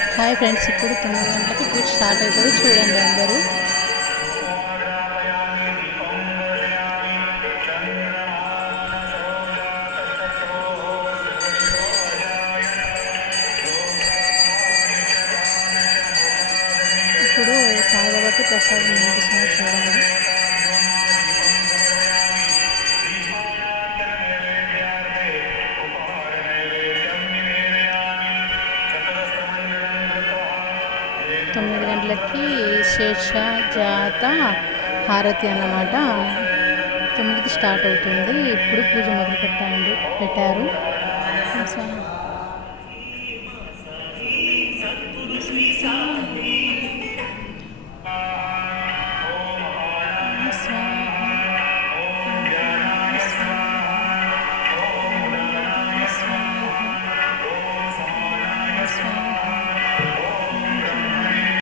Hi friends, ఇప్పుడు 9 గంటలకి పూజ start అవుతుంది. చూడండి అందరూ. ఇప్పుడు సాయిబాబాకి ప్రసాదం అందిస్తున్నారు. చూడండి. తొమ్మిది గంటలకి శేష జాత హారతి అన్నమాట. 9కి స్టార్ట్ అవుతుంది. ఇప్పుడు పూజ మొదలు పెట్టారు.